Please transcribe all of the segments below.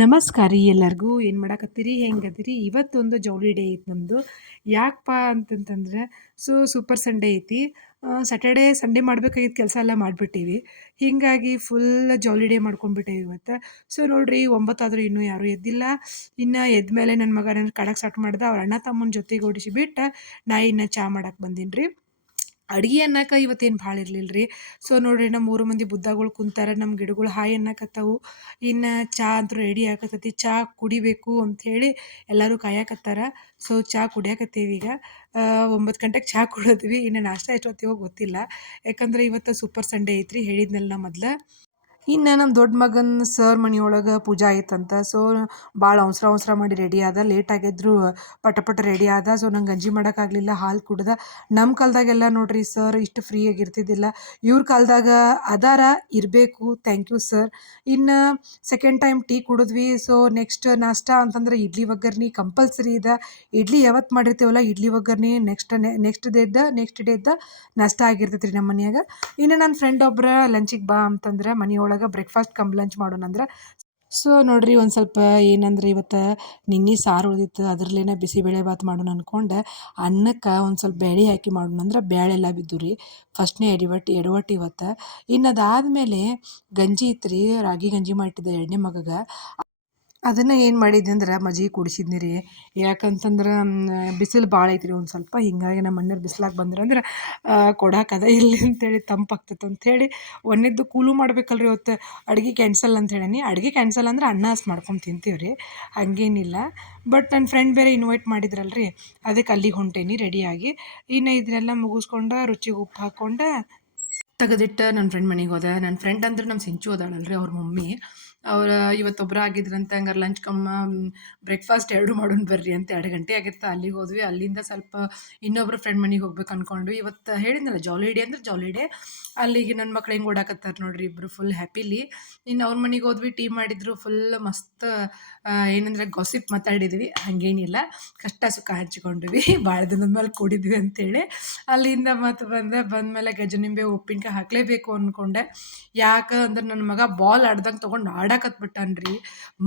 ನಮಸ್ಕಾರ ರೀ ಎಲ್ಲರಿಗೂ. ಏನು ಮಾಡಾಕತ್ತೀರಿ? ಹೆಂಗದಿರಿ? ಇವತ್ತೊಂದು ಜೌಳಿ ಡೇ ಐತಿ ನಮ್ಮದು. ಯಾಕಪ್ಪ ಅಂತಂತಂದ್ರೆ ಸೂಪರ್ ಸಂಡೇ ಐತಿ. ಸ್ಯಾಟರ್ಡೇ, ಸಂಡೇ ಮಾಡ್ಬೇಕಾಗಿದ್ದ ಕೆಲಸ ಎಲ್ಲ ಮಾಡಿಬಿಟ್ಟೀವಿ. ಹೀಗಾಗಿ ಫುಲ್ ಜೌಲಿ ಡೇ ಮಾಡ್ಕೊಂಡ್ಬಿಟ್ಟೇವಿ ಇವತ್ತು. ನೋಡ್ರಿ 9 ಆದ್ರೂ ಇನ್ನೂ ಯಾರೂ ಎದ್ದಿಲ್ಲ. ಇನ್ನು ಎದ್ಮೇಲೆ ನನ್ನ ಮಗ ನನ್ನ ಕಾಡಕ್ಕೆ ಸ್ಟಾರ್ಟ್ ಮಾಡ್ದ. ಅವ್ರ ಅಣ್ಣ ತಮ್ಮನ ಜೊತೆಗೆ ಓಡಿಸಿಬಿಟ್ಟು ನಾ ಇನ್ನು ಚಾ ಮಾಡಕ್ಕೆ ಬಂದೀನಿ ರೀ. ಅಡ್ಗೆ ಅನ್ನಕ್ಕೆ ಇವತ್ತೇನು ಭಾಳ ಇರಲಿಲ್ಲ ರೀ. ನೋಡ್ರಿ ನಮ್ಮ 3 ಮಂದಿ ಬುದ್ಧಗಳು ಕುಂತಾರ. ನಮ್ಮ ಗಿಡಗಳು ಹಾಯ್ ಅನ್ನಕತ್ತವು. ಇನ್ನು ಚಾ ಅಂತೂ ರೆಡಿ ಆಗತೈತಿ. ಚಾ ಕುಡಿಬೇಕು ಅಂಥೇಳಿ ಎಲ್ಲರೂ ಕಾಯಕತ್ತಾರ. ಚಾ ಕುಡಿಯಾಕತ್ತೀವಿ ಈಗ. 9 ಗಂಟೆಗೆ ಚಾ ಕುಡಿದ್ವಿ. ಇನ್ನು ನಾಷ್ಟ ಎಷ್ಟೊತ್ತಿಗೋ ಗೊತ್ತಿಲ್ಲ. ಯಾಕಂದ್ರೆ ಇವತ್ತು ಸೂಪರ್ ಸಂಡೇ ಐತ್ರಿ, ಹೇಳಿದ್ನಲ್ಲ ಮೊದ್ಲು. ಇನ್ನು ನಮ್ಮ ದೊಡ್ಡ ಮಗನ ಸರ್ ಮನೆಯೊಳಗೆ ಪೂಜಾ ಐತಂತ. ಭಾಳ ಅವಸರ ಅವಸರ ಮಾಡಿ ರೆಡಿ ಆದ. ಲೇಟ್ ಆಗಿದ್ರು ಪಟ ಪಟ ರೆಡಿ ಆದ. ನಂಗೆ ಗಂಜಿ ಮಾಡೋಕ್ಕಾಗಲಿಲ್ಲ, ಹಾಲು ಕುಡ್ದೆ. ನಮ್ಮ ಕಾಲದಾಗೆಲ್ಲ ನೋಡ್ರಿ ಸರ್ ಇಷ್ಟು ಫ್ರೀಯಾಗಿ ಇರ್ತಿದ್ದಿಲ್ಲ. ಇವ್ರ ಕಾಲದಾಗ ಅದಾರ, ಇರಬೇಕು. Thank you sir. ಇನ್ನು ಸೆಕೆಂಡ್ ಟೈಮ್ ಟೀ ಕುಡಿದ್ವಿ. ನೆಕ್ಸ್ಟ್ ನಾಷ್ಟ ಅಂತಂದ್ರೆ ಇಡ್ಲಿ ಒಗ್ಗರ್ಣೆ ಕಂಪಲ್ಸರಿ ಇದೆ. ಇಡ್ಲಿ ಯಾವತ್ತು ಮಾಡಿರ್ತೀವಲ್ಲ, ಇಡ್ಲಿ ಒಗ್ಗರ್ಣೆ ನೆಕ್ಸ್ಟ್ ಡೇದ ನಾಷ್ಟ ಆಗಿರ್ತೈತೆ ರೀ ನಮ್ಮ ಮನ್ಯಾಗ. ಇನ್ನು ನನ್ನ ಫ್ರೆಂಡ್ ಒಬ್ರು ಲಂಚಿಗೆ ಬಾ ಅಂತಂದ್ರೆ ಮನೆಯೊಳಗೆ ಬ್ರೇಕ್ಫಾಸ್ಟ್ ಕಮ್ ಲಂಚ್ ಮಾಡೋಣಂದ್ರೆ. ನೋಡ್ರಿ ಒಂದು ಸ್ವಲ್ಪ ಏನಂದ್ರೆ ಇವತ್ತು ನಿನ್ನೆ ಸಾರು ಉಳಿದಿತ್ತು, ಅದ್ರಲ್ಲೇನೆ ಬಿಸಿಬೇಳೆ ಬಾತ್ ಮಾಡೋಣ ಅನ್ಕೊಂಡೆ. ಅನ್ನಕ್ಕೆ ಒಂದು ಸ್ವಲ್ಪ ಬೇಳೆ ಹಾಕಿ ಮಾಡೋಣ ಅಂದ್ರೆ ಬೇಳೆಲ್ಲ ಬಿದ್ದು ರೀ. ಫಸ್ಟ್ನೇ ಎಡವಟ್ಟು ಇವತ್ತು. ಇನ್ನು ಅದಾದಮೇಲೆ ಗಂಜಿ ಇತ್ತು ರೀ, ರಾಗಿ ಗಂಜಿ ಮಾಡಿಟ್ಟಿದ್ದೆ ಎರಡನೇ ಮಗಗೆ. ಅದನ್ನು ಏನು ಮಾಡಿದ್ದೆ ಅಂದ್ರೆ ಮಜ್ಜಿಗೆ ಕುಡಿಸಿದ್ನಿ ರೀ. ಯಾಕಂತಂದ್ರೆ ಬಿಸಿಲು ಭಾಳ ಐತ್ರಿ ಒಂದು ಸ್ವಲ್ಪ. ಹೀಗಾಗಿ ನಮ್ಮ ಮನೆಯವ್ರು ಬಿಸ್ಲಾಗ ಬಂದ್ರಂದ್ರೆ ಕೊಡಾಕದ ಇಲ್ಲಿ ಅಂತೇಳಿ ತಂಪಾಗ್ತೈತೆ ಅಂಥೇಳಿ ಒಂದನೇದ್ದು ಕೂಲು ಮಾಡ್ಬೇಕಲ್ರಿ ಇವತ್ತು. ಅಡುಗೆ ಕ್ಯಾನ್ಸಲ್ ಅಂತ ಹೇಳೀನಿ. ಅಡುಗೆ ಕ್ಯಾನ್ಸಲ್ ಅಂದ್ರೆ ಅನ್ನ ಮಾಡ್ಕೊಂಡು ತಿಂತೀವಿ ರೀ, ಹಾಗೇನಿಲ್ಲ. ಬಟ್ ನನ್ನ ಫ್ರೆಂಡ್ ಬೇರೆ ಇನ್ವೈಟ್ ಮಾಡಿದ್ರಲ್ರಿ, ಅದಕ್ಕೆ ಅಲ್ಲಿಗೆ ಹೊಂಟೇನಿ ರೆಡಿಯಾಗಿ. ಇನ್ನು ಇದನ್ನೆಲ್ಲ ಮುಗಿಸ್ಕೊಂಡು ರುಚಿಗೆ ಉಪ್ಪು ಹಾಕ್ಕೊಂಡು ತೆಗೆದಿಟ್ಟು ನನ್ನ ಫ್ರೆಂಡ್ ಮನೆಗೆ ಹೋದೆ. ನನ್ನ ಫ್ರೆಂಡ್ ಅಂದ್ರೆ ನಮ್ಮ ಸಿಂಚು ಅದಾಳಲ್ರಿ, ಅವ್ರ ಮಮ್ಮಿ. ಅವ್ರು ಇವತ್ತೊಬ್ಬರು ಆಗಿದ್ರಂತೆ. ಹಂಗಾರೆ ಲಂಚ್ ಬ್ರೇಕ್ಫಾಸ್ಟ್ ಎರಡೂ ಮಾಡೋಣ ಬರ್ರಿ ಅಂತ 2 ಗಂಟೆ ಆಗಿರ್ತಾ ಅಲ್ಲಿಗೆ ಹೋದ್ವಿ. ಅಲ್ಲಿಂದ ಸ್ವಲ್ಪ ಇನ್ನೊಬ್ರು ಫ್ರೆಂಡ್ ಮನೆಗೆ ಹೋಗ್ಬೇಕು ಅಂದ್ಕೊಂಡ್ವಿ. ಇವತ್ತು ಹೇಳಿದ್ನಲ್ಲ ಜಾಲಿ ಡೇ ಅಂದ್ರೆ ಜಾಲಿ ಡೇ. ಅಲ್ಲಿಗೆ ನನ್ನ ಮಕ್ಳು ಹೆಂಗೆ ಓಡಾಕತ್ತಾರೆ ನೋಡ್ರಿ, ಇಬ್ಬರು ಫುಲ್ ಹ್ಯಾಪಿಲಿ. ಇನ್ನು ಅವ್ರ ಮನೆಗೆ ಹೋದ್ವಿ, ಟೀ ಮಾಡಿದ್ರು. ಫುಲ್ ಮಸ್ತ್ ಏನಂದ್ರೆ ಗಾಸಿಪ್ ಮಾತಾಡಿದ್ವಿ, ಹಾಗೇನಿಲ್ಲ, ಕಷ್ಟ ಸುಖ ಹಂಚ್ಕೊಂಡ್ವಿ. ಭಾಳ ದಿನದ ಮೇಲೆ ಕೂಡಿದ್ವಿ ಅಂತೇಳಿ. ಅಲ್ಲಿಂದ ಮತ್ತೆ ಬಂದಮೇಲೆ ಗಜನಿಂಬೆ ಉಪ್ಪಿನಕಾಯಿ ಹಾಕಲೇಬೇಕು ಅಂದ್ಕೊಂಡೆ. ಯಾಕೆ ಅಂದ್ರೆ ನನ್ನ ಮಗ ಬಾಲ್ ಆಡ್ದಂಗೆ ತೊಗೊಂಡು ಆಡಾಕತ್ಬಿಟ್ಟಾನ್ರಿ.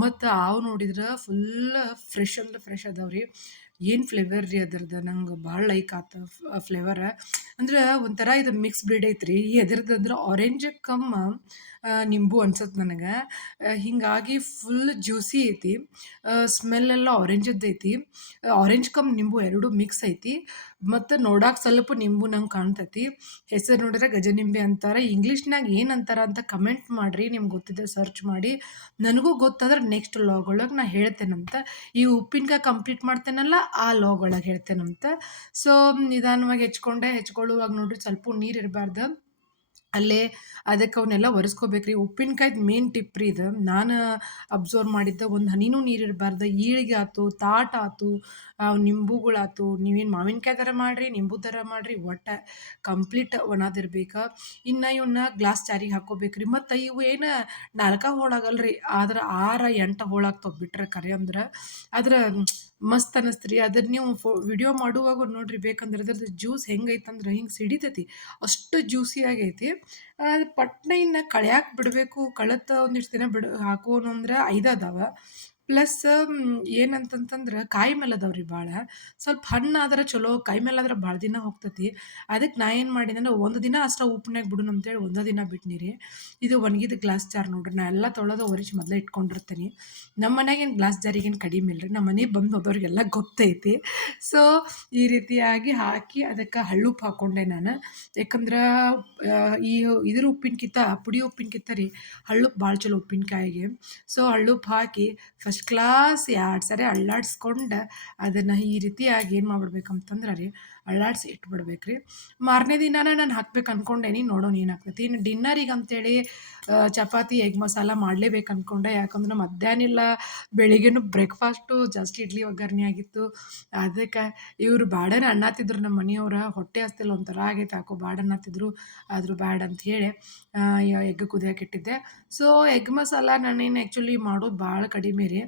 ಮತ್ತು ಅವು ನೋಡಿದ್ರೆ ಫುಲ್ ಫ್ರೆಶ್ ಅಂದ್ರೆ ಫ್ರೆಶ್ ಅದಾವ್ರಿ. ಏನು ಫ್ಲೇವರ್ ರೀ ಅದ್ರದ್ದು, ನಂಗೆ ಭಾಳ ಲೈಕ್ ಆತು ಫ್ಲೇವರ. ಅಂದ್ರೆ ಒಂಥರ ಇದು ಮಿಕ್ಸ್ ಬ್ರೀಡ್ ಐತ್ರಿ. ಎದ್ರದಂದ್ರೆ ಆರೆಂಜ್ ಕಮ್ ನಿಂಬು ಅನ್ಸತ್ತೆ ನನಗೆ. ಹೀಗಾಗಿ ಫುಲ್ ಜ್ಯೂಸಿ ಐತಿ. ಸ್ಮೆಲ್ಲೆಲ್ಲ ಆರೆಂಜದ್ದು ಐತಿ. ಆರೆಂಜ್ ಕಮ್ ನಿಂಬು ಎರಡೂ ಮಿಕ್ಸ್ ಐತಿ. ಮತ್ತು ನೋಡಕ್ಕೆ ಸ್ವಲ್ಪ ನಿಂಬು ನಂಗೆ ಕಾಣ್ತೈತಿ. ಹೆಸರು ನೋಡಿದ್ರೆ ಗಜನಿಂಬೆ ಅಂತಾರೆ. ಇಂಗ್ಲೀಷ್ನಾಗ ಏನು ಅಂತಾರೆ ಅಂತ ಕಮೆಂಟ್ ಮಾಡಿರಿ, ನಿಮ್ಗೆ ಗೊತ್ತಿದ್ದರೆ ಸರ್ಚ್ ಮಾಡಿ. ನನಗೂ ಗೊತ್ತಾದ್ರೆ ನೆಕ್ಸ್ಟ್ ಲಾಗ್ ಒಳಗೆ ನಾ ಹೇಳ್ತೇನಂತ. ಈ ಉಪ್ಪಿನಕಾಯಿ ಕಂಪ್ಲೀಟ್ ಮಾಡ್ತೇನಲ್ಲ, ಆ ಲಾಗ್ ಒಳಗೆ ಹೇಳ್ತೇನಂತ. ನಿಧಾನವಾಗಿ ಹೆಚ್ಕೊಳ್ಳುವಾಗ ನೋಡ್ರಿ ಸ್ವಲ್ಪ ನೀರು ಇರಬಾರ್ದು ಅಲ್ಲೇ. ಅದಕ್ಕೆ ಅವನ್ನೆಲ್ಲ ಒರೆಸ್ಕೋಬೇಕ್ರಿ. ಉಪ್ಪಿನಕಾಯ್ದು ಮೇನ್ ಟಿಪ್ ರೀ ಇದು. ನಾನು ಅಬ್ಸರ್ವ್ ಮಾಡಿದ್ದ, ಒಂದು ಹನಿನೂ ನೀರು ಇರಬಾರ್ದು. ಈಳಿಗೆ ಆಯ್ತು, ತಾಟ ಆಯ್ತು, ನಿಂಬುಗಳಾಯ್ತು, ನೀವೇನು ಮಾವಿನಕಾಯಿ ಥರ ಮಾಡಿರಿ, ನಿಂಬು ಥರ ಮಾಡಿರಿ, ಒಟ್ಟು ಕಂಪ್ಲೀಟ್ ಒಣದಿರ್ಬೇಕು. ಇನ್ನು ಇವನ್ನ ಗ್ಲಾಸ್ ಜಾರಿಗೆ ಹಾಕ್ಕೋಬೇಕ್ರಿ. ಮತ್ತು ಇವು ಏನು 4 ಹೋಳಾಗಲ್ರಿ, ಆದ್ರೆ 6 8 ಹೋಳಾಗ್ತಾವೆ ಬಿಟ್ರೆ ಕರೆ ಅಂದ್ರೆ. ಆದ್ರೆ ಮಸ್ತ್ ಅನ್ನಿಸ್ತು ರೀ. ಅದನ್ನು ನೀವು ವಿಡಿಯೋ ಮಾಡುವಾಗ ನೋಡ್ರಿ, ಬೇಕಂದ್ರೆ ಅದ್ರದ್ದು ಜ್ಯೂಸ್ ಹೆಂಗೈತಂದ್ರೆ ಹಿಂಗೆ ಸಿಡಿತೈತಿ, ಅಷ್ಟು ಜ್ಯೂಸಿ ಆಗೈತಿ. ಅದು ಪಟ್ನೆ ಇನ್ನು ಕಳ್ಯಾಕೆ ಬಿಡಬೇಕು. ಕಳತ ಒಂದಿಷ್ಟು ದಿನ ಹಾಕೋನು ಅಂದ್ರೆ 5 ಅದಾವ. ಪ್ಲಸ್ ಏನಂತಂತಂದ್ರೆ ಕಾಯಿ ಮೇಲೆ ಅದಾವ್ರಿ ಭಾಳ. ಸ್ವಲ್ಪ ಹಣ್ಣಾದ್ರೆ ಚಲೋ, ಕಾಯಿ ಮೇಲಾದ್ರೆ ಭಾಳ ದಿನ ಹೋಗ್ತೈತಿ. ಅದಕ್ಕೆ ನಾ ಏನು ಮಾಡೀನಿ ಅಂದ್ರೆ, ಒಂದು ದಿನ ಅಷ್ಟೇ ಉಪ್ಪಿನಾಗ ಬಿಡೋಣ ಅಂತೇಳಿ ಒಂದು ದಿನ ಬಿಟ್ನಿ ರೀ. ಇದು ಒಣಗಿದ ಗ್ಲಾಸ್ ಜಾರ್ ನೋಡ್ರಿ, ನಾ ಎಲ್ಲ ತೊಳೆದು ಒರೆಸಿ ಮೊದಲೇ ಇಟ್ಕೊಂಡಿರ್ತೀನಿ. ನಮ್ಮ ಮನ್ಯಾಗೇನು ಗ್ಲಾಸ್ ಜಾರಿಗೇನು ಕಡಿಮೆ ಇಲ್ಲ ರೀ, ನಮ್ಮ ಮನೆಗೆ ಬಂದು ಹೋದವ್ರಿಗೆಲ್ಲ ಗೊತ್ತೈತಿ. ಸೊ ಈ ರೀತಿಯಾಗಿ ಹಾಕಿ ಅದಕ್ಕೆ ಹಳ್ಳುಪ್ಪು ಹಾಕ್ಕೊಂಡೆ ನಾನು. ಯಾಕಂದ್ರೆ ಈ ಇದ್ರ ಉಪ್ಪಿನಕಿಂತ ಪುಡಿ ಉಪ್ಪಿನಕಿಂತ ರೀ ಹಳ್ಳುಪ್ಪು ಭಾಳ ಚಲೋ ಉಪ್ಪಿನಕಾಯಿಗೆ. ಹಳ್ಳುಪ್ಪು ಹಾಕಿ ಫಸ್ಟ್ ಕ್ಲಾಸ್ 2 ಸರಿ ಅಳ್ಳಾಡಿಸ್ಕೊಂಡು ಅದನ್ನು ಈ ರೀತಿಯಾಗಿ ಏನು ಮಾಡ್ಬಿಡ್ಬೇಕಂತಂದ್ರೆ ರೀ, ಅಳ್ಳಾಡಿಸಿ ಇಟ್ಬಿಡ್ಬೇಕು ರೀ. ಮಾರನೇ ದಿನನೇ ನಾನು ಹಾಕ್ಬೇಕು ಅಂದ್ಕೊಂಡೇನಿ, ನೋಡೋಣ ಏನು ಆಗ್ತೈತಿ. ಇನ್ನು ಡಿನ್ನರಿಗೆ ಅಂತೇಳಿ ಚಪಾತಿ ಎಗ್ ಮಸಾಲ ಮಾಡಲೇಬೇಕು ಅಂದ್ಕೊಂಡೆ. ಯಾಕಂದ್ರೆ ಮಧ್ಯಾಹ್ನ ಇಲ್ಲ ಬೆಳಿಗ್ಗೆನೂ ಬ್ರೇಕ್ಫಾಸ್ಟು ಜಾಸ್ತಿ ಇಡ್ಲಿ ಒಗ್ಗರಣೆ ಆಗಿತ್ತು. ಅದಕ್ಕೆ ಇವರು ಬ್ಯಾಡನೇ ಅನ್ನತ್ತಿದ್ರು ನಮ್ಮ ಮನೆಯವ್ರು. ಹೊಟ್ಟೆ ಹಸ್ದಿಲ್ಲ, ಒಂಥರ ಆಗೈತೆ ಯಾಕೋ, ಬ್ಯಾಡ ಅನ್ನತ್ತಿದ್ರು. ಆದರೂ ಬ್ಯಾಡ ಅಂತ ಹೇಳಿ ಎಗ್ ಕುದಿಯಕ್ಕೆ ಇಟ್ಟಿದ್ದೆ. ಎಗ್ ಮಸಾಲ ನಾನೇನು ಆ್ಯಕ್ಚುಲಿ ಮಾಡೋದು ಭಾಳ ಕಡಿಮೆ ರೀ.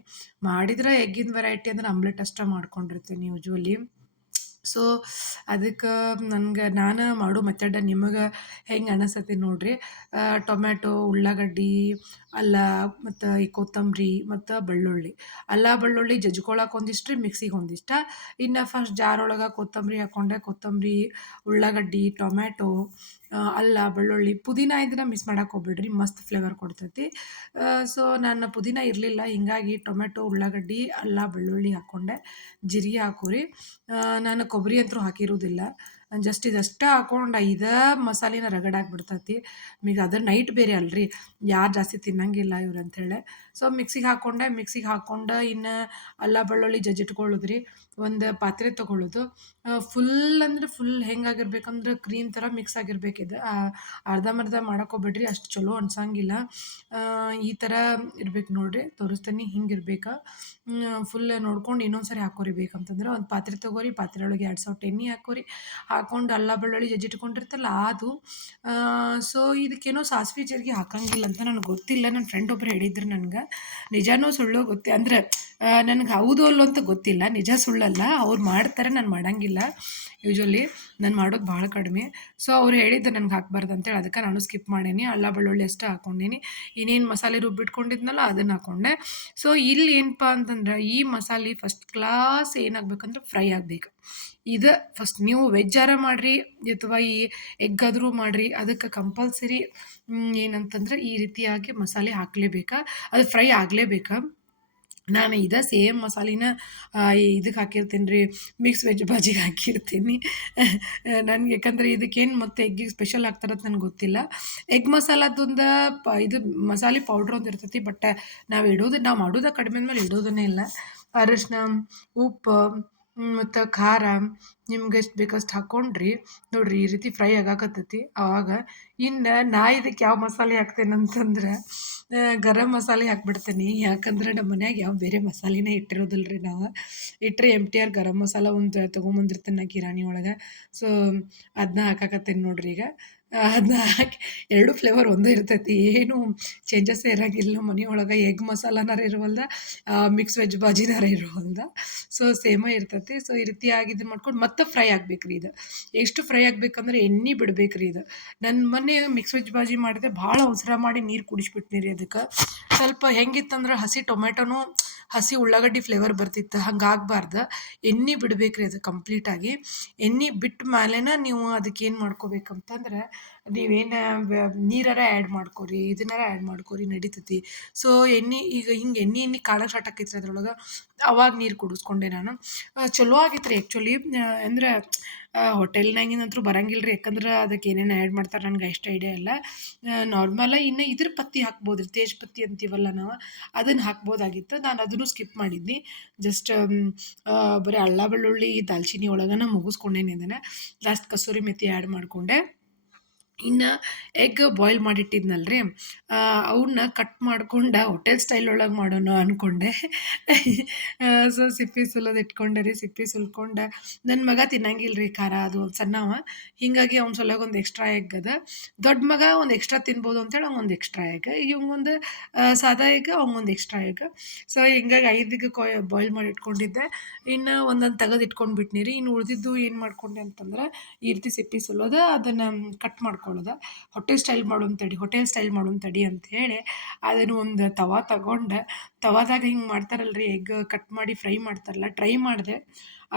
ಮಾಡಿದ್ರೆ ಎಗ್ಗಿನ ವೆರೈಟಿ ಅಂದ್ರೆ ಆಮ್ಲೆಟ್ ಅಷ್ಟೇ ಮಾಡ್ಕೊಂಡಿರ್ತೀನಿ ಯೂಶ್ವಲಿ. ಸೊ ಅದಕ್ಕೆ ನನ್ಗೆ ನಾನು ಮಾಡೋ ಮೆಥಡ್ ನಿಮಗೆ ಹೆಂಗೆ ಅನಿಸ್ತತಿ ನೋಡಿರಿ. ಟೊಮ್ಯಾಟೊ, ಉಳ್ಳಾಗಡ್ಡಿ, ಅಲ್ಲ ಮತ್ತು ಈ ಕೊತ್ತಂಬರಿ ಮತ್ತು ಬೆಳ್ಳುಳ್ಳಿ. ಅಲ್ಲ ಬೆಳ್ಳುಳ್ಳಿ ಜಜ್ಕೊಳಕ್ಕೆ ಒಂದಿಷ್ಟು, ಮಿಕ್ಸಿಗೆ ಒಂದಿಷ್ಟು. ಇನ್ನು ಫಸ್ಟ್ ಜಾರ್ ಒಳಗೆ ಕೊತ್ತಂಬರಿ ಹಾಕ್ಕೊಂಡೆ. ಕೊತ್ತಂಬರಿ, ಉಳ್ಳಾಗಡ್ಡಿ, ಟೊಮ್ಯಾಟೊ, ಅಲ್ಲ ಬೆಳ್ಳುಳ್ಳಿ, ಪುದೀನ ಇದನ್ನ ಮಿಸ್ ಮಾಡಕ್ಕೆ ಹೋಗ್ಬೇಡ್ರಿ, ಮಸ್ತ್ ಫ್ಲೇವರ್ ಕೊಡ್ತೈತಿ. ಸೊ ನಾನು ಪುದೀನ ಇರಲಿಲ್ಲ, ಹಿಂಗಾಗಿ ಟೊಮೆಟೊ, ಉಳ್ಳಾಗಡ್ಡಿ, ಅಲ್ಲ ಬೆಳ್ಳುಳ್ಳಿ ಹಾಕ್ಕೊಂಡೆ. ಜೀರಿಗೆ ಹಾಕೋರಿ. ನಾನು ಕೊಬ್ಬರಿ ಅಂತೂ ಹಾಕಿರೋದಿಲ್ಲ. ಜಸ್ಟ್ ಇದಷ್ಟೇ ಹಾಕ್ಕೊಂಡು ಇದೇ ಮಸಾಲೆನ ರಗಡಾಗ್ಬಿಡ್ತೈತಿ. ಈಗ ಅದು ನೈಟ್ ಬೇರೆ ಅಲ್ರಿ, ಯಾರು ಜಾಸ್ತಿ ತಿನ್ನಂಗಿಲ್ಲ ಇವ್ರು ಅಂಥೇಳಿ. ಸೊ ಮಿಕ್ಸಿಗೆ ಹಾಕ್ಕೊಂಡೆ. ಮಿಕ್ಸಿಗೆ ಹಾಕ್ಕೊಂಡು ಇನ್ನು ಅಲ್ಲ ಬೆಳ್ಳುಳ್ಳಿ ಜಜ್ಜಿಟ್ಕೊಳ್ಳೋದು ರೀ. ಒಂದು ಪಾತ್ರೆ ತೊಗೊಳ್ಳೋದು. ಫುಲ್ ಅಂದ್ರೆ ಫುಲ್ ಹೆಂಗಾಗಿರ್ಬೇಕಂದ್ರೆ ಕ್ರೀಮ್ ಥರ ಮಿಕ್ಸ್ ಆಗಿರ್ಬೇಕಿದು. ಅರ್ಧಂಬರ್ಧ ಮಾಡಕ್ಕೆ ಹೋಗ್ಬೇಡ್ರಿ, ಅಷ್ಟು ಚಲೋ ಅನ್ಸಂಗಿಲ್ಲ. ಈ ಥರ ಇರ್ಬೇಕು ನೋಡಿರಿ, ತೋರಿಸ್ತೀನಿ ಹಿಂಗಿರ್ಬೇಕು. ಫುಲ್ ನೋಡ್ಕೊಂಡು ಇನ್ನೊಂದು ಸರಿ ಹಾಕೋರಿ. ಬೇಕಂತಂದ್ರೆ ಒಂದು ಪಾತ್ರೆ ತೊಗೋರಿ, ಪಾತ್ರೆ ಒಳಗೆ 2 ಸೌಟ್ ಎಣ್ಣೆ ಹಾಕೋರಿ. ಹಾಕ್ಕೊಂಡು ಅಲ್ಲ ಬೆಳ್ಳುಳ್ಳಿ ಜಜ್ಜಿಟ್ಕೊಂಡಿರ್ತಲ್ಲ ಅದು. ಸೊ ಇದಕ್ಕೇನೋ ಸಾಸ್ವೆ ಜೀರಿಗೆ ಹಾಕಂಗಿಲ್ಲ ಅಂತ ನನಗೆ ಗೊತ್ತಿಲ್ಲ. ನನ್ನ ಫ್ರೆಂಡ್ ಒಬ್ರು ಹೇಳಿದ್ರು ನನಗೆ. ನಿಜಾನೋ ಸುಳ್ಳೋ ಅಂದ್ರೆ ನನಗೆ ಹೌದೋ ಅಲ್ಲೋ ಅಂತ ಗೊತ್ತಿಲ್ಲ. ನಿಜ ಸುಳ್ಳಲ್ಲ, ಅವ್ರು ಮಾಡ್ತಾರೆ, ನಾನು ಮಾಡಂಗಿಲ್ಲ. ಯೂಶ್ವಲಿ ನಾನು ಮಾಡೋದು ಭಾಳ ಕಡಿಮೆ. ಸೊ ಅವ್ರು ಹೇಳಿದ್ದು ನನಗೆ ಹಾಕ್ಬಾರ್ದು ಅಂತೇಳಿ, ಅದಕ್ಕೆ ನಾನು ಸ್ಕಿಪ್ ಮಾಡೀನಿ. ಅಲ್ಲ ಬೆಳ್ಳುಳ್ಳಿ ಅಷ್ಟೇ ಹಾಕ್ಕೊಂಡೀನಿ. ಇನ್ನೇನು ಮಸಾಲೆ ರುಬ್ಬಿಟ್ಕೊಂಡಿದ್ನಲ್ಲ ಅದನ್ನು ಹಾಕ್ಕೊಂಡೆ. ಸೊ ಇಲ್ಲಿ ಏನಪ್ಪ ಅಂತಂದ್ರೆ ಈ ಮಸಾಲೆ ಫಸ್ಟ್ ಕ್ಲಾಸ್ ಏನಾಗಬೇಕಂದ್ರೆ ಫ್ರೈ ಆಗಬೇಕು. ಇದು ಫಸ್ಟ್ ನೀವು ವೆಜ್ಜಾರ ಮಾಡಿರಿ ಅಥವಾ ಈ ಎಗ್ಗಾದರೂ ಮಾಡಿರಿ, ಅದಕ್ಕೆ ಕಂಪಲ್ಸರಿ ಏನಂತಂದ್ರೆ ಈ ರೀತಿಯಾಗಿ ಮಸಾಲೆ ಹಾಕಲೇಬೇಕಾ, ಅದು ಫ್ರೈ ಆಗಲೇಬೇಕಾ. ನಾನು ಇದೇ ಸೇಮ್ ಮಸಾಲೆನ ಇದಕ್ಕೆ ಹಾಕಿರ್ತೀನಿ ರೀ, ಮಿಕ್ಸ್ ವೆಜ್ ಬಾಜಿಗೆ ಹಾಕಿರ್ತೀನಿ. ನನ್ಗೆ ಯಾಕಂದ್ರೆ ಇದಕ್ಕೇನು ಮತ್ತು ಎಗ್ಗಿಗೆ ಸ್ಪೆಷಲ್ ಹಾಕ್ತಾರಂತ ನನಗೆ ಗೊತ್ತಿಲ್ಲ. ಎಗ್ ಮಸಾಲದೊಂದು ಇದು ಮಸಾಲೆ ಪೌಡ್ರ್ ಒಂದು ಇರ್ತೈತಿ. ಬಟ್ ನಾವು ಮಾಡೋದು ಕಡಿಮೆ ಅಂದ್ಮೇಲೆ ಇಡೋದನ್ನೇ ಇಲ್ಲ. ಅರಿಶಿನ, ಉಪ್ಪು ಮತ್ತು ಖಾರ ನಿಮ್ಗೆ ಎಷ್ಟು ಬೇಕೋ ಅಷ್ಟು ಹಾಕ್ಕೊಂಡ್ರಿ ನೋಡಿರಿ, ಈ ರೀತಿ ಫ್ರೈ ಆಗಾಕತ್ತೈತಿ. ಆವಾಗ ಇನ್ನು ಇದಕ್ಕೆ ಯಾವ ಮಸಾಲೆ ಹಾಕ್ತೇನೆ ಅಂತಂದ್ರೆ ಗರಂ ಮಸಾಲೆ ಹಾಕ್ಬಿಡ್ತೀನಿ. ಯಾಕಂದ್ರೆ ನಮ್ಮ ಮನ್ಯಾಗ ಯಾವ ಬೇರೆ ಮಸಾಲೆನೇ ಇಟ್ಟಿರೋದಿಲ್ಲ ರೀ ನಾವು. ಇಟ್ಟರೆ MTR ಗರಂ ಮಸಾಲ ಒಂದು ತೊಗೊಂಬಂದಿರ್ತೀನಿ ನಾ ಕಿರಾಣಿ ಒಳಗೆ. ಸೊ ಅದನ್ನ ಹಾಕಾಕತ್ತೇನೆ ನೋಡಿರಿ ಈಗ. ಅದನ್ನ ಹಾಕಿ 2 ಫ್ಲೇವರ್ ಒಂದೇ ಇರ್ತೈತಿ, ಏನು ಚೇಂಜಸ್ಸೇ ಇರೋಂಗಿಲ್ಲ ನಮ್ಮ ಮನೆ ಎಗ್ ಮಸಾಲನಾರ ಇರುವಲ್ದ, ಮಿಕ್ಸ್ ವೆಜ್ ಬಾಜಿನಾರ ಇರುವಲ್ದ. ಸೊ ಸೇಮೇ ಇರ್ತೈತಿ. ಸೊ ಈ ರೀತಿಯಾಗಿ ಇದನ್ನ ಮಾಡ್ಕೊಂಡು ಮತ್ತೆ ಫ್ರೈ ಆಗ್ಬೇಕು ರೀ ಇದು. ಎಷ್ಟು ಫ್ರೈ ಆಗ್ಬೇಕಂದ್ರೆ ಎಣ್ಣೆ ಬಿಡ್ಬೇಕು ರೀ ಇದು. ನನ್ನ ಮೊನ್ನೆ ಮಿಕ್ಸ್ ವೆಜ್ ಬಾಜಿ ಮಾಡಿದೆ, ಭಾಳ ಅವಸರ ಮಾಡಿ ನೀರು ಕುಡಿಸ್ಬಿಟ್ನಿ ರೀ ಅದಕ್ಕೆ. ಸ್ವಲ್ಪ ಹೆಂಗಿತ್ತಂದ್ರೆ ಹಸಿ ಟೊಮೆಟೊನೂ, ಹಸಿ ಉಳ್ಳಾಗಡ್ಡಿ ಫ್ಲೇವರ್ ಬರ್ತಿತ್ತು, ಹಂಗೆ ಆಗ್ಬಾರ್ದು. ಎಣ್ಣೆ ಬಿಡ್ಬೇಕು ರೀ ಅದು ಕಂಪ್ಲೀಟಾಗಿ. ಎಣ್ಣೆ ಬಿಟ್ಟ ಮೇಲೆನ ನೀವು ಅದಕ್ಕೆ ಏನು ಮಾಡ್ಕೋಬೇಕಂತಂದ್ರೆ, ನೀವೇನು ನೀರಾರ ಆ್ಯಡ್ ಮಾಡ್ಕೊರಿ, ಇದನ್ನಾರ ಆ್ಯಡ್ ಮಾಡ್ಕೊರಿ, ನಡಿತೈತಿ. ಸೊ ಈಗ ಹಿಂಗೆ ಎಣ್ಣೆ ಕಾಳಕ್ಕೆ ಸ್ಟಾರ್ಟ್ ಆಕೈತ್ರಿ ಅದ್ರೊಳಗೆ, ಅವಾಗ ನೀರು ಕುಡಿಸ್ಕೊಂಡೆ ನಾನು. ಚಲೋ ಆಗಿತ್ತು ರೀ ಆ್ಯಕ್ಚುಲಿ. ಅಂದ್ರೆ ಹೋಟೆಲ್ನಾಗಿನಂತೂ ಬರಂಗಿಲ್ಲ ರೀ, ಯಾಕಂದ್ರೆ ಅದಕ್ಕೆ ಏನೇನು ಆ್ಯಡ್ ಮಾಡ್ತಾರೆ ನನಗೆ ಅಷ್ಟು ಐಡಿಯಾ ಇಲ್ಲ. ನಾರ್ಮಲ ಇನ್ನು ಇದ್ರ ಪತ್ತಿ ಹಾಕ್ಬೋದು ರೀ, ತೇಜ್ ಪತ್ತಿ ಅಂತೀವಲ್ಲ ನಾವು, ಅದನ್ನು ಹಾಕ್ಬೋದಾಗಿತ್ತು. ನಾನು ಅದನ್ನು ಸ್ಕಿಪ್ ಮಾಡಿದ್ನಿ. ಜಸ್ಟ್ ಬರೀ ಅಲ್ಲ ಬೆಳ್ಳುಳ್ಳಿ ದಾಲ್ಚಿನ್ನಿ ಒಳಗನ ಮುಗಿಸ್ಕೊಂಡೇನಿ ಇದನ್ನು. ಲಾಸ್ಟ್ ಕಸೂರಿ ಮೆಥಿ ಆ್ಯಡ್ ಮಾಡಿಕೊಂಡೆ. ಇನ್ನು ಎಗ್ ಬಾಯ್ಲ್ ಮಾಡಿಟ್ಟಿದ್ನಲ್ಲ ರೀ, ಅವನ್ನ ಕಟ್ ಮಾಡ್ಕೊಂಡು ಹೋಟೆಲ್ ಸ್ಟೈಲ್ ಒಳಗೆ ಮಾಡೋಣ ಅಂದ್ಕೊಂಡೆ. ಸೊ ಸಿಪ್ಪೆ ಸುಲಿದು ಇಟ್ಕೊಂಡೆ ರೀ. ಸಿಪ್ಪೆ ಸುಲ್ಕೊಂಡು ನನ್ನ ಮಗ ತಿನ್ನಂಗಿಲ್ಲ ರೀ ಖಾರ, ಅದು ಸಣ್ಣವ. ಹೀಗಾಗಿ ಅವ್ನ ಸಲುವಾಗಿ ಒಂದು ಎಕ್ಸ್ಟ್ರಾ ಎಗ್ ಅದ. ದೊಡ್ಡ ಮಗ ಒಂದು ಎಕ್ಸ್ಟ್ರಾ ತಿನ್ಬೋದು ಅಂತೇಳಿ ಅವ್ಗೊಂದು ಎಕ್ಸ್ಟ್ರಾ ಎಗ್, ಇವಂಗೊಂದು ಸಾದಾ ಎಗ್, ಅವ್ಗೊಂದು ಎಕ್ಸ್ಟ್ರಾ ಎಗ್. ಸೊ ಹಿಂಗಾಗಿ 5 ಎಗ್ ಬಾಯ್ಲ್ ಮಾಡಿ ಇಟ್ಕೊಂಡಿದ್ದೆ. ಇನ್ನು ಒಂದೊಂದು ತೆಗೆದು ಇಟ್ಕೊಂಡ್ಬಿಟ್ನಿ ರೀ. ಇನ್ನು ಉಳಿದಿದ್ದು ಏನು ಮಾಡ್ಕೊಂಡೆ ಅಂತಂದ್ರೆ, ಈ ರೀತಿ ಸಿಪ್ಪೆ ಸುಲಿದು ಅದನ್ನು ಕಟ್ ಮಾಡ್ಕೊಳ್ಳೋದು. ಹೋಟೆಲ್ ಸ್ಟೈಲ್ ಮಾಡೋಣ ತಡಿ ಅಂಥೇಳಿ ಅದನ್ನು ಒಂದು ತವಾ ತಗೊಂಡು, ತವಾದಾಗ ಹಿಂಗೆ ಮಾಡ್ತಾರಲ್ರಿ ಎಗ್ ಕಟ್ ಮಾಡಿ ಫ್ರೈ ಮಾಡ್ತಾರಲ್ಲ, ಟ್ರೈ ಮಾಡಿದೆ.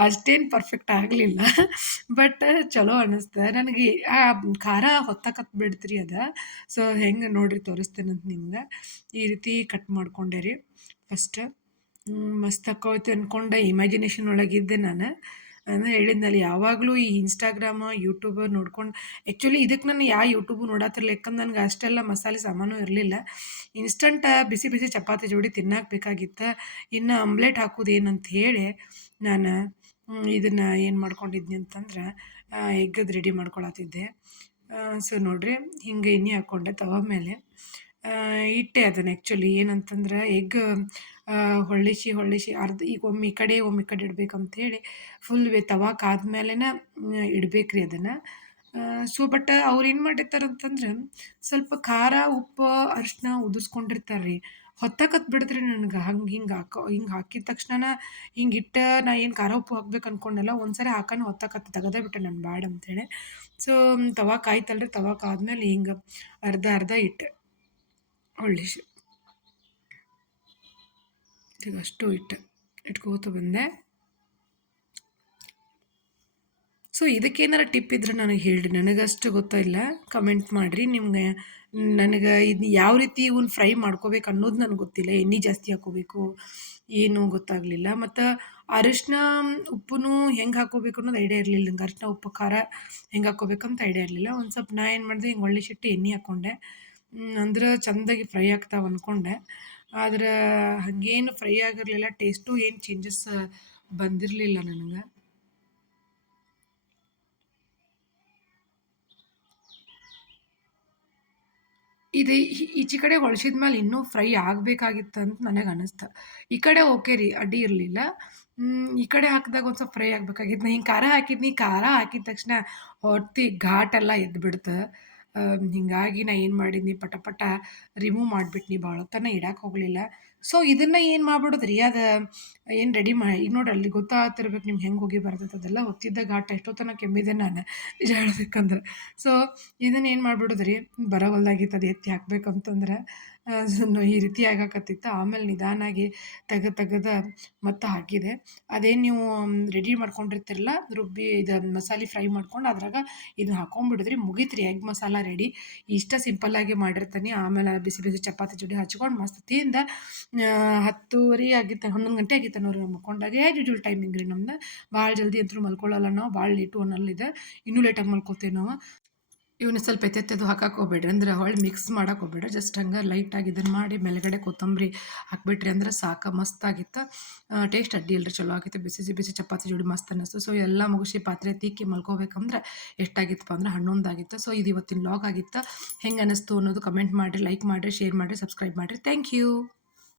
ಅಷ್ಟೇನು ಪರ್ಫೆಕ್ಟ್ ಆಗಲಿಲ್ಲ. ಬಟ್ ಚಲೋ ಅನ್ನಿಸ್ತು ನನಗೆ. ಖಾರ ಹೊತ್ತಕತ್ತು ಬಿಡ್ತ್ರಿ ಅದು. ಸೊ ಹೆಂಗೆ ನೋಡಿರಿ ತೋರಿಸ್ತೇನಂತ ನಿಮ್ಗೆ. ಈ ರೀತಿ ಕಟ್ ಮಾಡ್ಕೊಂಡೆ ರೀ ಫಸ್ಟ್. ಮಸ್ತ್ ಆಕ್ಕೈತಿ ಅಂದ್ಕೊಂಡೆ, ಇಮ್ಯಾಜಿನೇಷನ್ ಒಳಗಿದ್ದೆ ನಾನು. ನಾನು ಹೇಳಿದ್ನಲ್ಲ, ಯಾವಾಗಲೂ ಈ ಇನ್ಸ್ಟಾಗ್ರಾಮ, ಯೂಟ್ಯೂಬ್ ನೋಡ್ಕೊಂಡು, ಆ್ಯಕ್ಚುಲಿ ಇದಕ್ಕೆ ನಾನು ಯಾವ ಯೂಟ್ಯೂಬು ನೋಡತ್ತಿರಲಿಲ್ಲ. ಯಾಕಂದ್ರೆ ನನಗೆ ಅಷ್ಟೆಲ್ಲ ಮಸಾಲೆ ಸಾಮಾನು ಇರಲಿಲ್ಲ. ಇನ್ಸ್ಟಂಟ್ ಬಿಸಿ ಬಿಸಿ ಚಪಾತಿ ಜೋಡಿ ತಿನ್ನಕ್ಕೆ ಬೇಕಾಗಿತ್ತು. ಇನ್ನು ಆಮ್ಲೆಟ್ ಹಾಕೋದು ಏನಂತ ಹೇಳಿ ನಾನು ಇದನ್ನು ಏನು ಮಾಡ್ಕೊಂಡಿದ್ನಿ ಅಂತಂದ್ರೆ, ಎಗ್ಗದು ರೆಡಿ ಮಾಡ್ಕೊಳತ್ತಿದ್ದೆ. ಸೊ ನೋಡಿರಿ, ಹಿಂಗೆ ಎಣ್ಣೆ ಹಾಕ್ಕೊಂಡೆ ತವಾ ಮೇಲೆ. ಇಟ್ಟೆ ಅದನ್ನು. ಆ್ಯಕ್ಚುಲಿ ಏನಂತಂದ್ರೆ ಎಗ್ ಹೊಳ್ಳಿಸಿ ಅರ್ಧ, ಈಗ ಒಮ್ಮೆ ಈ ಕಡೆ ಒಮ್ಮೆ ಈ ಕಡೆ ಇಡ್ಬೇಕಂತೇಳಿ ಫುಲ್ ತವಾ ಕಾದ್ಮೇಲೆನ ಇಡ್ಬೇಕು ರೀ ಅದನ್ನು. ಸೊ ಬಟ್ ಅವ್ರು ಏನು ಮಾಡಿರ್ತಾರಂತಂದ್ರೆ, ಸ್ವಲ್ಪ ಖಾರ, ಉಪ್ಪು, ಅರಿಶಿನ ಉದಿಸ್ಕೊಂಡಿರ್ತಾರೆ ರೀ. ಹೊತ್ತಾಕತ್ ಬಿಡ್ತ್ರಿ ನನಗೆ ಹಂಗೆ ಹಿಂಗೆ ಹಾಕಿದ ತಕ್ಷಣನ ಹಿಂಗೆ ಇಟ್ಟು ನಾ ಏನು ಖಾರ ಉಪ್ಪು ಹಾಕ್ಬೇಕು ಅನ್ಕೊಂಡಲ್ಲ ಒಂದ್ಸರಿ ಹಾಕನ ಹೊತ್ತಾಕತ್ತೆ ತೆಗದೇ ಬಿಟ್ಟೆ ನಾನು ಬ್ಯಾಡ ಅಂತೇಳಿ. ಸೊ ತವಾ ಕಾಯ್ತಲ್ರಿ ತವಾ ಕಾದ್ಮೇಲೆ ಹಿಂಗೆ ಅರ್ಧ ಅರ್ಧ ಇಟ್ಟೆ ಹೊಳ್ಳಿಸಿ ಈಗ ಅಷ್ಟು ಇಟ್ಕೋತ ಬಂದೆ. ಸೊ ಇದಕ್ಕೇನಾರ ಟಿಪ್ ಇದ್ರೆ ನನಗೆ ಹೇಳ್ರಿ, ನನಗಷ್ಟು ಗೊತ್ತಿಲ್ಲ, ಕಮೆಂಟ್ ಮಾಡಿರಿ. ನಿಮ್ಗೆ ನನಗೆ ಇದು ಯಾವ ರೀತಿ ಇವನ್ನ ಫ್ರೈ ಮಾಡ್ಕೋಬೇಕು ಅನ್ನೋದು ನನಗೆ ಗೊತ್ತಿಲ್ಲ. ಎಣ್ಣೆ ಜಾಸ್ತಿ ಹಾಕ್ಕೋಬೇಕು ಏನು ಗೊತ್ತಾಗಲಿಲ್ಲ. ಮತ್ತು ಅರಿಶಿನ ಉಪ್ಪು ಹೆಂಗೆ ಹಾಕ್ಕೋಬೇಕು ಅನ್ನೋದು ಐಡಿಯಾ ಇರಲಿಲ್ಲ ನಂಗೆ. ಅರಿಶಿನ ಉಪ್ಪು ಖಾರ ಹೆಂಗೆ ಹಾಕ್ಕೋಬೇಕಂತ ಐಡಿಯಾ ಇರಲಿಲ್ಲ. ಒಂದು ಸ್ವಲ್ಪ ನಾ ಏನು ಮಾಡಿದೆ, ಹಿಂಗೆ ಒಳ್ಳಿಸಿಟ್ಟು ಎಣ್ಣೆ ಹಾಕ್ಕೊಂಡೆ. ಅಂದ್ರೆ ಚೆಂದಾಗಿ ಫ್ರೈ ಆಗ್ತಾವೆ ಅಂದ್ಕೊಂಡೆ. ಆದ್ರೆ ಹಾಗೇನು ಫ್ರೈ ಆಗಿರಲಿಲ್ಲ. ಟೇಸ್ಟು ಏನು ಚೇಂಜಸ್ ಬಂದಿರಲಿಲ್ಲ ನನಗೆ. ಇದು ಈಚೆ ಕಡೆ ಹೊಳ್ಸಿದ ಮೇಲೆ ಇನ್ನೂ ಫ್ರೈ ಆಗ್ಬೇಕಾಗಿತ್ತು ಅಂತ ನನಗೆ ಅನಿಸ್ತು. ಈ ಕಡೆ ಓಕೆ ರೀ, ಅಡ್ಡಿ ಇರಲಿಲ್ಲ. ಈ ಕಡೆ ಹಾಕಿದಾಗ ಒಂದು ಸ್ವಲ್ಪ ಫ್ರೈ ಆಗ್ಬೇಕಾಗಿತ್ತು. ನಾ ಹಿಂಗೆ ಖಾರ ಹಾಕಿದ್ನಿ, ಖಾರ ಹಾಕಿದ ತಕ್ಷಣ ಹೊಟ್ಟಿ ಘಾಟೆಲ್ಲ ಎದ್ಬಿಡ್ತು. ಹಿಂಗಾಗಿ ನಾ ಏನು ಮಾಡಿದ್ನಿ, ಪಟ ಪಟ ರಿಮೂವ್ ಮಾಡಿಬಿಟ್ನಿ. ಭಾಳ ಹೊತ್ತನ ಇಡಕ್ಕೆ ಹೋಗಲಿಲ್ಲ. ಸೊ ಇದನ್ನು ಏನು ಮಾಡ್ಬಿಡೋದು ರೀ, ಅದು ಏನು ರೆಡಿ ಈಗ ನೋಡ್ರಿ ಅಲ್ಲಿ ಗೊತ್ತಾಗ್ತಿರ್ಬೇಕು ನಿಮ್ಗೆ ಹೆಂಗೆ ಹೋಗಿ ಬರ್ತೈತೆ ಅದೆಲ್ಲ. ಒತ್ತಿದ್ದ ಘಾಟ ಎಷ್ಟೊತ್ತನ ಕೆಮ್ಮಿದೆ ನಾನು ನಿಜ ಹೇಳ್ಬೇಕಂದ್ರೆ. ಸೊ ಇದನ್ನ ಏನು ಮಾಡ್ಬಿಡೋದು ರೀ, ಬರವಲ್ದಾಗಿತ್ತು ಅದು ಎತ್ತಿ ಹಾಕ್ಬೇಕಂತಂದ್ರೆ. ಈ ರೀತಿ ಆಗಾಕತ್ತಿತ್ತು. ಆಮೇಲೆ ನಿಧಾನಾಗಿ ತೆಗೆದು ಮತ್ತೆ ಹಾಕಿದೆ. ಅದೇನು ನೀವು ರೆಡಿ ಮಾಡ್ಕೊಂಡಿರ್ತೀರಲ್ಲ ರುಬ್ಬಿ ಇದು ಮಸಾಲೆ ಫ್ರೈ ಮಾಡ್ಕೊಂಡು ಅದ್ರಾಗ ಇದನ್ನ ಹಾಕೊಂಡ್ಬಿಡಿದ್ರಿ ಮುಗೀತು ರೀ, ಎಗ್ ಮಸಾಲ ರೆಡಿ. ಇಷ್ಟ ಸಿಂಪಲ್ಲಾಗಿ ಮಾಡಿರ್ತೀನಿ. ಆಮೇಲೆ ಬಿಸಿ ಬಿಸಿ ಚಪಾತಿ ಜೋಡಿ ಹಚ್ಕೊಂಡು ಮಸ್ತ್ ತಿಂದ 10:30 ಆಗಿತ್ತು, 11 ಗಂಟೆ ಆಗಿತ್ತು ನೋಡ್ರಿ ನಾವು ಮಕ್ಕೊಂಡಾಗ. ಆ್ಯಸ್ ಯೂಶುವಲ್ ಟೈಮಿಂಗ್ ರೀ ನಮ್ದು. ಭಾಳ ಜಲ್ದಿ ಅಂತೂ ಮಲ್ಕೊಳ್ಳಲ್ಲ ನಾವು, ಭಾಳ ಲೇಟು ಅನ್ನಲ್ಲಿದೆ. ಇನ್ನೂ ಲೇಟಾಗಿ ಮಲ್ಕೋತೀವಿ ನಾವು. ಇವನ್ನ ಸ್ವಲ್ಪ ಎತ್ತೆತ್ತದು ಹಾಕಕ್ಕೆ ಹೋಗ್ಬೇಡ್ರಿ, ಅಂದ್ರೆ ಹೊಳ್ಳಿ ಮಿಕ್ಸ್ ಮಾಡಕ್ಕೆ ಹೋಗ್ಬೇಡ್ರಿ. ಜಸ್ಟ್ ಹಂಗೆ ಲೈಟಾಗಿ ಇದನ್ನು ಮಾಡಿ ಮೇಲ್ಗಡೆ ಕೊತ್ತಂಬರಿ ಹಾಕ್ಬಿಟ್ರಿ ಅಂದ್ರೆ ಸಾಕು, ಮಸ್ತಾಗಿತ್ತು. ಟೇಸ್ಟ್ ಅಡ್ಡಿ ಇಲ್ರಿ, ಚಲೋ ಆಗಿತ್ತು. ಬಿಸಿ ಬಿಸಿ ಚಪಾತಿ ಜೋಡಿ ಮಸ್ತ್ ಅನ್ನಿಸ್ತು. ಸೊ ಎಲ್ಲ ಮುಗಿಸಿ ಪಾತ್ರೆ ತಿಕ್ಕಿ ಮಲ್ಕೋಬೇಕಂದ್ರೆ ಎಷ್ಟಾಗಿತ್ತಪ್ಪ ಅಂದ್ರೆ 11 ಆಗಿತ್ತು. ಸೊ ಇದು ಇವತ್ತಿನ ವ್ಲಾಗ್ ಆಗಿತ್ತು. ಹೆಂಗೆ ಅನ್ನಿಸ್ತು ಅನ್ನೋದು ಕಮೆಂಟ್ ಮಾಡಿರಿ, ಲೈಕ್ ಮಾಡಿರಿ, ಶೇರ್ ಮಾಡಿರಿ, ಸಬ್ಸ್ಕ್ರೈಬ್ ಮಾಡಿರಿ. Thank you.